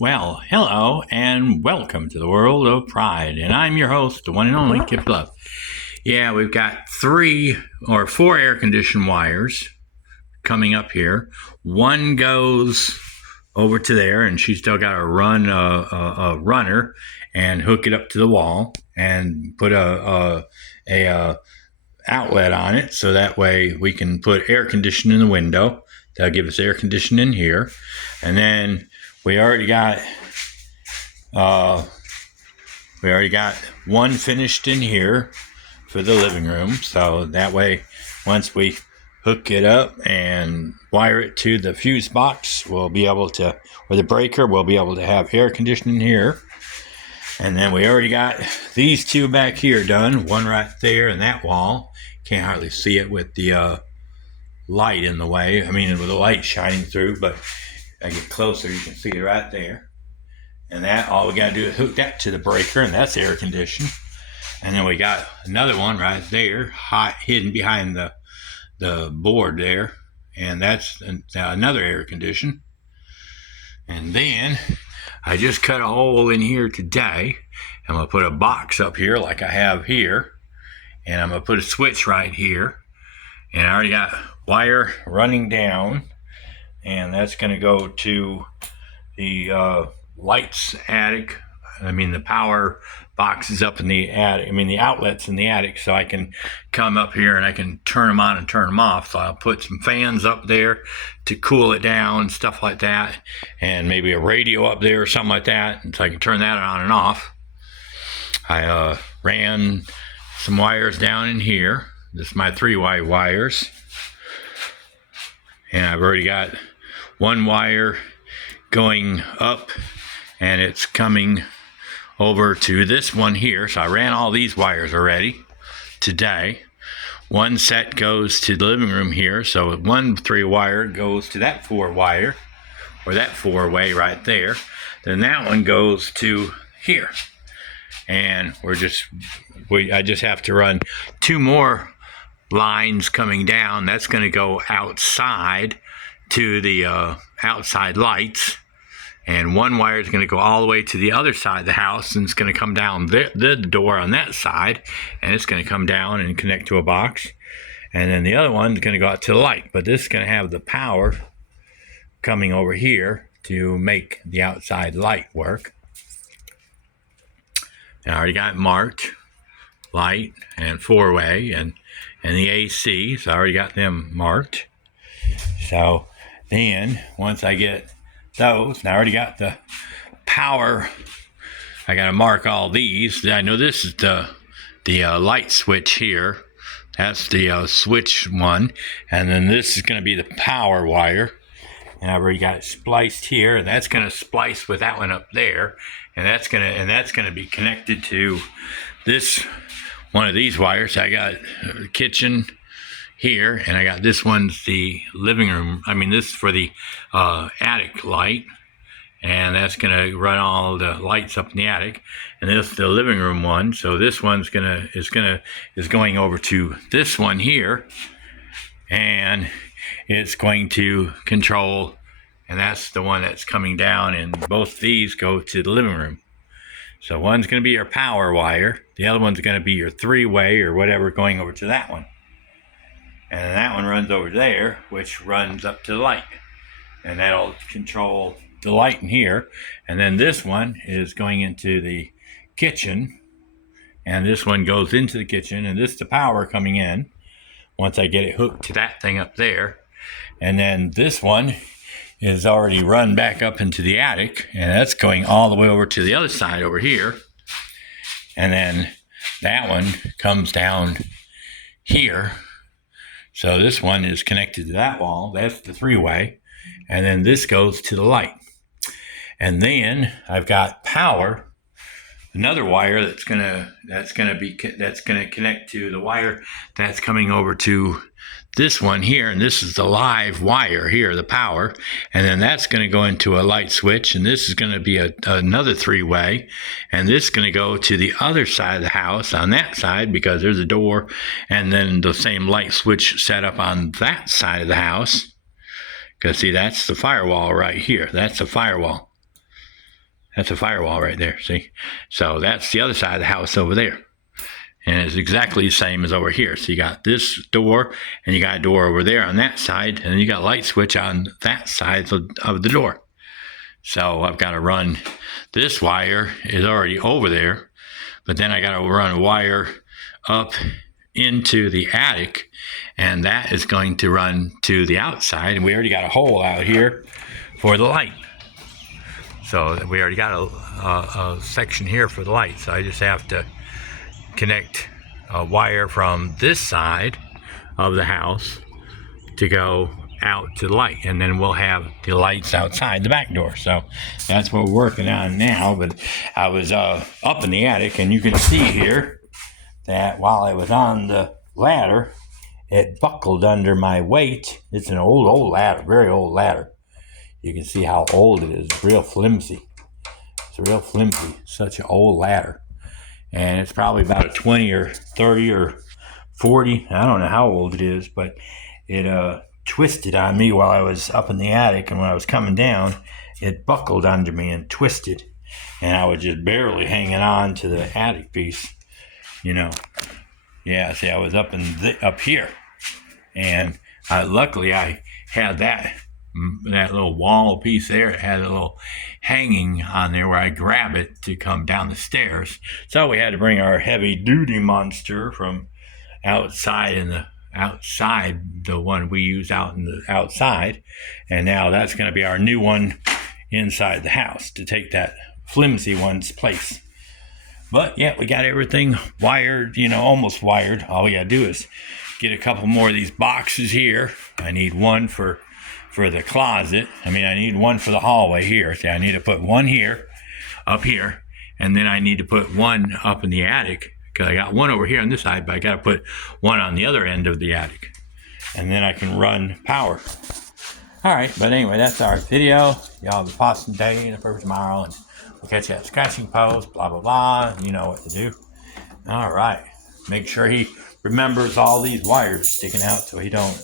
Well, hello and welcome to the world of pride. And I'm your host, the one and only Kippy Da Boi. Yeah, we've got 3 or 4 air conditioned wires coming up here. One goes over to there, and she's still got to run a runner and hook it up to the wall and put a outlet on it, so that way we can put air conditioning in the window. That'll give us air conditioning here, and then we already got uh, one finished in here for the living room. So that way, once we hook it up and wire it to the fuse box, we'll be able to, or the breaker, we'll be able to have air conditioning here. And then we already got these 2 back here done, one right there in that wall. Can't hardly see it with the light in the way. I mean, with the light shining through, but I get closer, you can see it right there. And that, all we got to do is hook that to the breaker, and that's air conditioned. And then we got another one right there, hidden behind the board there, and that's another air condition. And then I just cut a hole in here today. I'm going to put a box up here like I have here, and I'm going to put a switch right here. And I already got wire running down, and that's going to go to the lights attic. I mean, the power box is up in the attic. I mean, the outlets in the attic, so I can come up here and I can turn them on and turn them off. So I'll put some fans up there to cool it down, stuff like that, and maybe a radio up there or something like that, and so I can turn that on and off. I ran some wires down in here. This is my 3-way wires, and I've already got one wire going up, and it's coming over to this one here. So I ran all these wires already today. One set goes to the living room here, so one 3-wire goes to that 4-wire, or that 4-way right there. Then that one goes to here, and I just have to run 2 more lines coming down. That's going to go outside to the outside lights, and one wire is going to go all the way to the other side of the house, and it's going to come down the door on that side, and it's going to come down and connect to a box. And then the other one is going to go out to the light, but this is going to have the power coming over here to make the outside light work. And I already got it marked, light and 4-way and the AC, so I already got them marked. So then once I get those, and I already got the power, I got to mark all these. I know this is the light switch here. That's the switch one, and then this is going to be the power wire, and I've already got it spliced here, and that's going to splice with that one up there, and that's going to be connected to this one of these wires. I got kitchen here, and I got this one's the living room. I mean, this is for the attic light, and that's going to run all the lights up in the attic. And this is the living room one. So this one's is going over to this one here, and it's going to control. And that's the one that's coming down, and both these go to the living room. So one's going to be your power wire, the other one's going to be your 3-way or whatever going over to that one. And then that one runs over there, which runs up to the light. And that'll control the light in here. And then this one is going into the kitchen. And this one goes into the kitchen. And this is the power coming in once I get it hooked to that thing up there. And then this one is already run back up into the attic, and that's going all the way over to the other side over here. And then that one comes down here. So this one is connected to that wall. That's the 3-way. And then this goes to the light. And then I've got power, another wire that's gonna connect to the wire that's coming over to this one here, and this is the live wire here, the power, and then that's going to go into a light switch, and this is going to be another 3-way, and this is going to go to the other side of the house on that side because there's a door, and then the same light switch set up on that side of the house, because see, that's the firewall right here. That's the firewall. That's a firewall right there, see? So that's the other side of the house over there. And it's exactly the same as over here. So you got this door, and you got a door over there on that side, and then you got a light switch on that side of the door. So I've got to run, this wire is already over there, but then I got to run a wire up into the attic, and that is going to run to the outside, and we already got a hole out here for the light. So we already got a section here for the light, so I just have to connect a wire from this side of the house to go out to the light, and then we'll have the lights outside the back door. So that's what we're working on now. But I was up in the attic, and you can see here that while I was on the ladder, it buckled under my weight. It's an old ladder, very old ladder. You can see how old it is. It's real flimsy. It's real flimsy. Such an old ladder. And it's probably about a 20 or 30 or 40. I don't know how old it is, but it twisted on me while I was up in the attic. And when I was coming down, it buckled under me and twisted. And I was just barely hanging on to the attic piece, you know. Yeah, see, I was up here. And luckily I had that little wall piece there. It had a little hanging on there where I grab it to come down the stairs. So we had to bring our heavy duty monster from outside the one we use out in the outside, and now that's going to be our new one inside the house to take that flimsy one's place. But yeah, we got everything wired, almost wired. All we got to do is get a couple more of these boxes here. I need one for the closet. I need one for the hallway here. See, I need to put one here, up here, and then I need to put one up in the attic, because I got one over here on this side, but I got to put one on the other end of the attic, and then I can run power. All right, but anyway, that's our video. Y'all have a awesome day and a perfect tomorrow, and we'll catch you at scratching post, blah, blah, blah. You know what to do. All right. Make sure he remembers all these wires sticking out so he don't